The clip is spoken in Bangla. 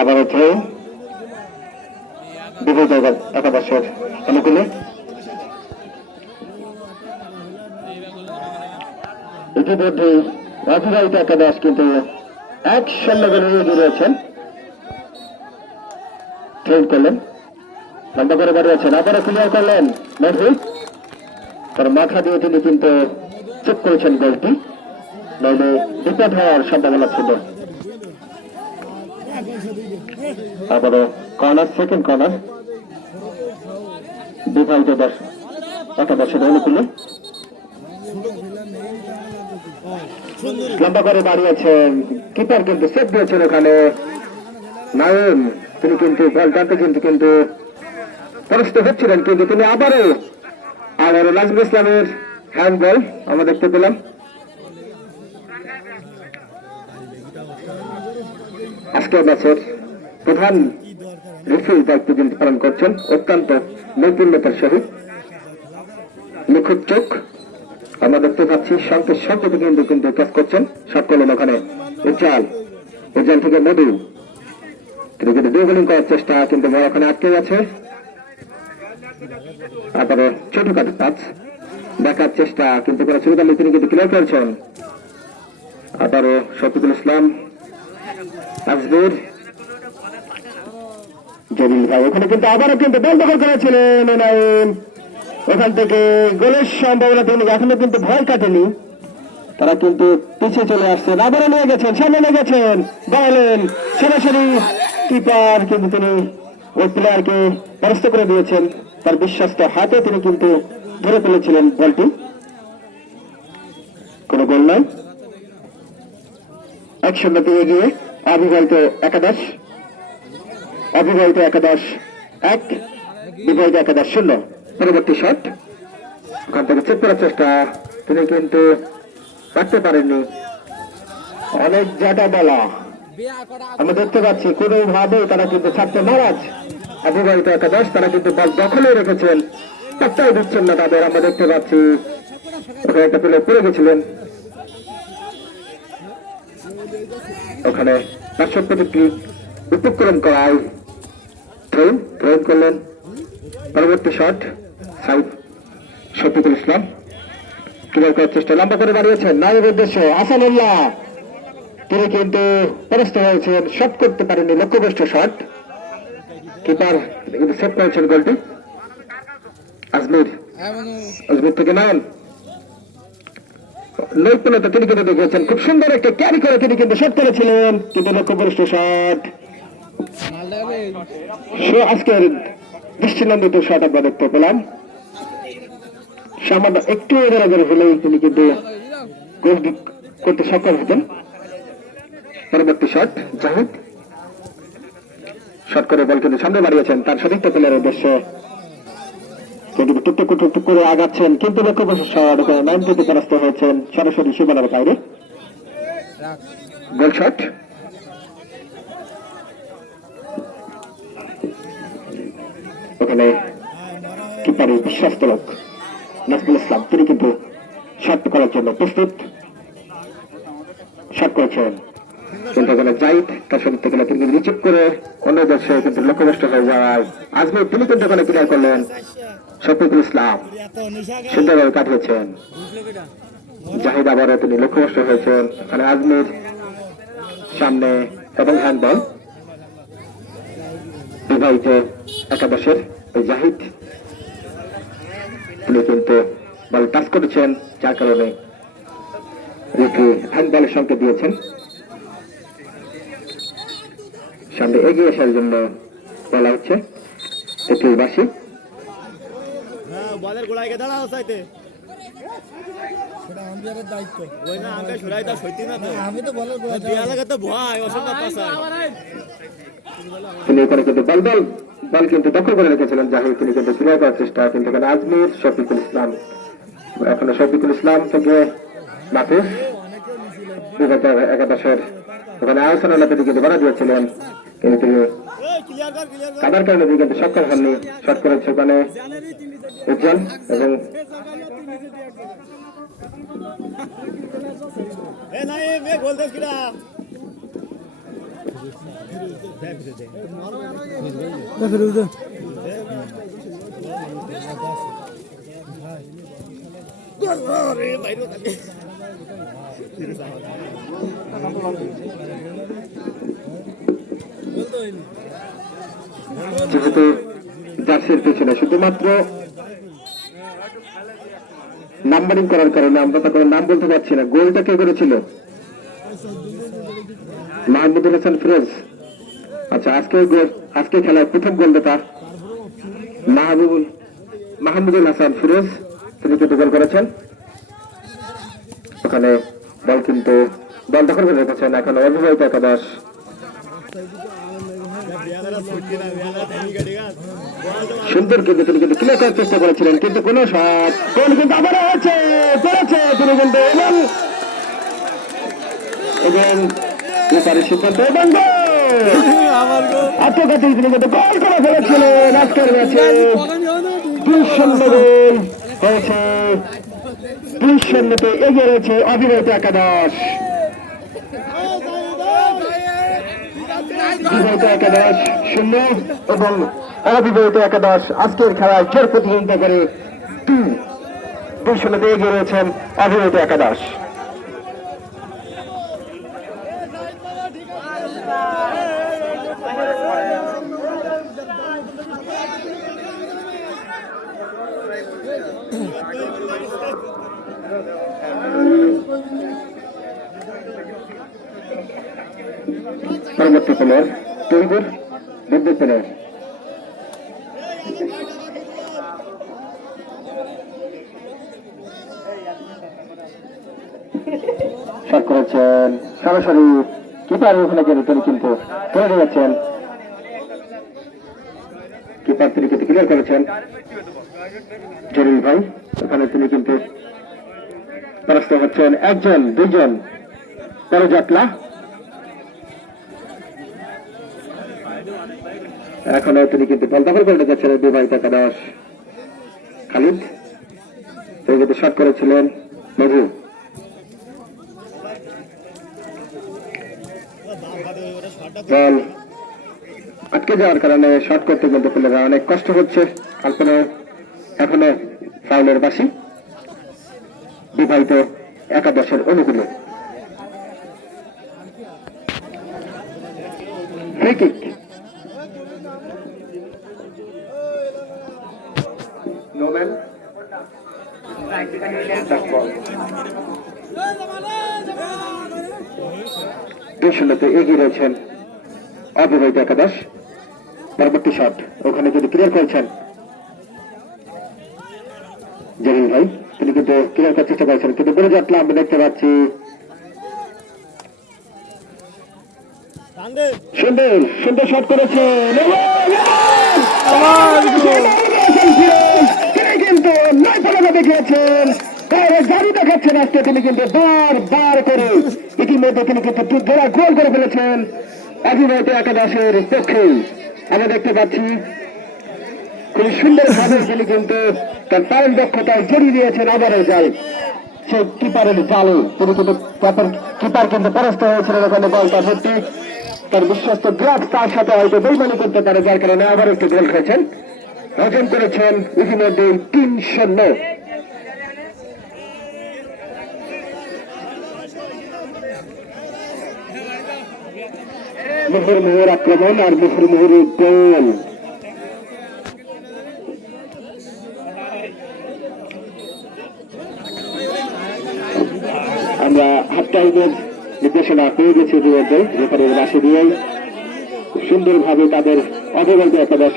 আবারও থ্রো বিপদ একাদশের অনুকূলে। ইতিমধ্যে অতিবাহিত একাদশ কিন্তু 1-0 গোলে এগিয়ে রয়েছেন। ট্রেড করলেন, লম্বা করে বাড়িয়েছেন, আবারও ক্লিয়ার করলেন মধু। তার মাথা দিয়ে তিনি কিন্তু চেক করেছেন গোলটি, নইলে বিপদ হওয়ার সম্ভাবনা ছিল। আবারও কর্নার, সেকেন্ড কর্নার বিবাহিত একাদশের অনুকূলে। লম্বা করে দাঁড়িয়েছেন কিপার, কিন্তু সেভ দিয়েছেন ওখানে নাইম। তিনি কিন্তু বল টানতে কিন্তু পরাস্ত হচ্ছিলেন, কিন্তু তিনি আবারও নাজমুল ইসলামের হ্যান্ড বল আমরা দেখতে পেলাম। আজকের ম্যাচের প্রধান রেফারির দায়িত্ব কিন্তু পালন করছেন অত্যন্ত নৈপুণ্যতার সহিত, নিখুঁত চোখ আমরা দেখতে পাচ্ছি। শান্তির শব্দটি কিন্তু ক্যাচ করছেন, শট করলেন ওখানে উজ্জ্বল থেকে মধু। তিনি কিন্তু ডিউবলিং করার চেষ্টা, কিন্তু বল ওখানে আটকে গেছে। তারপরে ছোটখাটো টাচ দেখার চেষ্টা, কিন্তু কোনো সুবিধা নেই, তিনি কিন্তু ক্লিয়ার করেছেন। আবারও শফিকুল ইসলাম, আজমির, জলিল ভাই ওখানে কিন্তু আবারও কিন্তু বল দখল করেছিলেন নাইম। ওখান থেকে গোলের সম্ভাবনা তিনি এখনো কিন্তু ভয় কাটেনি, তারা কিন্তু পিছিয়ে চলে আসছেন। আবারও নিয়ে গেছেন, সামনে নিয়ে গেছেন, বলেন সরাসরি কিপার, কিন্তু তিনি ওই প্লেয়ারকে পরাস্ত করে দিয়েছেন। তার বিশ্বস্ত হাতে তিনি কিন্তু ধরে ফেলেছিলেন বলটি। কোন গোল নয়, 1-0 এগিয়ে অবিবাহিত একাদশ। অবিবাহিত একাদশ 1, বিবাহিত একাদশ 0। পরবর্তী শট, ওখান থেকে চেক করার চেষ্টা, তিনি কিন্তু রাখতে পারেননি। অনেক জাটা বলা আমরা দেখতে পাচ্ছি, কোনোভাবেই তারা কিন্তু ছাড়তে নারাজ। অবিবাহিত একাদশ তারা কিন্তু বল দখলে রেখেছেন, পাত্তাই দিচ্ছেন না তাদের। আমরা দেখতে পাচ্ছি ওখানে একটা প্লেয়ার পড়ে গেছিলেন, ওখানে দর্শক প্রতিক্রিয়া উপক্রম করায় প্রয়োগ করলেন। পরবর্তী শট, সাইফ শফিকুল ইসলাম ক্লিয়ার করার চেষ্টা, লম্বা করে দাঁড়িয়েছেন নাইবের উদ্দেশ্য আসানুল্লাহ, তিনি কিন্তু পরাস্ত হয়েছেন, শট করতে পারেননি, লক্ষ্যভ্রষ্ট শট। কিপার কিন্তু সেভ করেছেন গোলটি। আজমির থেকে নাইম, নৈপুণ্যতা তিনি কিন্তু দেখিয়েছেন, খুব সুন্দর একটা ক্যারি করে তিনি কিন্তু শট করেছিলেন, কিন্তু লক্ষ্যভ্রষ্ট শট। আজকের দৃষ্টিনন্দিত শট আমরা দেখতে পেলাম, সামান্য একটু এগোরে হলেই তিনি কিন্তু গোল করতে সক্ষম হতেন। পরবর্তী শট, জাহিদ শট করে বল কিন্তু সামনে বাড়িয়েছেন তার সতীর্থ প্লেয়ারের উদ্দেশ্যে, কিন্তু টুকটুক করে আগাচ্ছেন, কিন্তু লক্ষ্যভ্রষ্ট শট, ওখানে 90 পরাস্ত হয়েছেন সরাসরি সীমানার বাইরে। গোল শট, ওখানে কিপারের বিশ্বস্ত লোক নাজমুল ইসলাম, তিনি কিন্তু শট করার জন্য প্রস্তুত, শট করেছেন, কিন্তু ওখানে জাহিদ তার সতীর্থ খেলা তিনি কিন্তু রিচিভ করে অন্য দর্শক কিন্তু লক্ষ্যভ্রষ্ট হয়ে যাওয়ায় আজমির তিনি কিন্তু ওখানে ক্লিয়ার করলেন। শফিকুল ইসলাম সুন্দরভাবে কাটিয়েছেন, জাহিদ আবারও তিনি লক্ষ্যভ্রষ্ট হয়েছেন। ওখানে আজমির সামনে এবং হ্যান্ডবল বিবাহিত একাদশের জাহিদ, তিনি কিন্তু বল টাচ করেছেন, যার কারণে রেফারি হ্যান্ডবলের সংকেত দিয়েছেন। সামনে এগিয়ে আসার জন্য বলা হচ্ছে এপ্রিলবাসী। তিনি এখানে কিন্তু বল কিন্তু দখল করে রেখেছিলেন জাহিদ, তিনি কিন্তু ক্লিয়ার করার চেষ্টা, কিন্তু এখানে আজমির, শফিকুল ইসলাম, এখনো শফিকুল ইসলাম থেকে মাহফুজ বিগত একাদশের ওখানে আহসানুল্লাহ তিনি কিন্তু বাধা দিয়েছিলেন, কিন্তু তিনি কাদার কারণে তিনি কিন্তু সক্ষম হননি। শট করেছে ওখানে উজ্জ্বল এবং যেহেতু জার্সির পেছনে শুধুমাত্র নাম্বারিং করার কারণে আমরা তো কোনো নাম বলতে পারছি না। গোলটা কে করেছিল? মাহমুদুল হাসান ফিরোজ। আচ্ছা, আজকে খেলায় প্রথম গোলদাতা মাহমুদুল হাসান ফিরোজ, তিনি কিন্তু গোল করেছেন। ওখানে বল দখল করে রেখেছেন। এখন অবিবাহিত একাদশ সুন্দর কিন্তু তিনি কিন্তু ক্লিয়ার করার চেষ্টা করেছিলেন, কিন্তু কোন শট গোল কিন্তু আবার হয়েছে করেছে তিনি কিন্তু এবং সিদ্ধান্ত এবং আত্মঘাতী তিনি কিন্তু গোল করে ফেলেছিলেন। আজকের ম্যাচে 2-0 গোল হয়েছে, 2-0 এগিয়ে রয়েছে অবিবাহিত একাদশ। বিবাহিত একাদশ 0 এবং অবিবাহিত একাদশ আজকের খেলায় জোর প্রতিযোগিতা করে 2-0 এগিয়ে রয়েছেন অবিবাহিত একাদশ। পরবর্তী প্লেয়ার তৈরির বিদ্যুৎ প্লেয়ার শট করেছেন সরাসরি কিপার ওখানে গেলে তিনি কিন্তু ধরে গেছেন। কিপার তিনি কিন্তু ক্লিয়ার করেছেন জলিল ভাই। ওখানে তিনি কিন্তু পরাস্ত হচ্ছেন একজন দুইজন বড় জাটলা। এখনো তিনি কিন্তু বল দখল করে রেখেছেন বিবাহিত একাদশ খালিদ। তিনি কিন্তু শট করেছিলেন মধু। বল আটকে যাওয়ার কারণে শট করতে কিন্তু প্লেয়াররা অনেক কষ্ট হচ্ছে। এখনো ফাউলের বাসি বিবাহিত একাদশের অনুকূলে। ফ্রি কিক নোম্যান দুশোতে এগিয়ে রয়েছেন অবিবাহিত একাদশ। পরবর্তী শট ওখানে যদি ক্লিয়ার করেছেন জলিল ভাই, তিনি কিন্তু ক্লিয়ার করার চেষ্টা করেছেন, কিন্তু বলে যাত্রা আমরা দেখতে পাচ্ছি। সুন্দর শট করেছেন তিনি কিন্তু নয় ফলানো দেখিয়েছেন, জারি দেখাচ্ছেন আজকে। তিনি কিন্তু বার করে ইতিমধ্যে তিনি কিন্তু জোড়া গোল করে ফেলেছেন অবিবাহিত একাদশের পক্ষে। আমরা দেখতে পাচ্ছি খুব সুন্দর ভাবে তিনি কিন্তু তার পালন দক্ষতায় জড়িয়ে দিয়েছেন আবারও জাল সেই কিপারের জালে। তিনি কিন্তু কিপার কিন্তু পরাস্ত হয়েছিলেন ওখানে বলটা ধরতে। তার বিশ্বস্ত গ্রাফ তার সাথে হয়তো বেইমানি করতে পারে, যার কারণে আবার একটু গোল খেয়েছেন, অর্জন করেছেন ইতিমধ্যে 3-0। মুহুর্মুহুর আক্রমণ আর মুহুর্মুহুর গোল। আমরা হাফ টাইমের নির্দেশনা পেয়ে গেছি ইতিমধ্যে, রেফারির বাসে দিয়েই সুন্দরভাবে তাদের অবিবাহিত একাদশ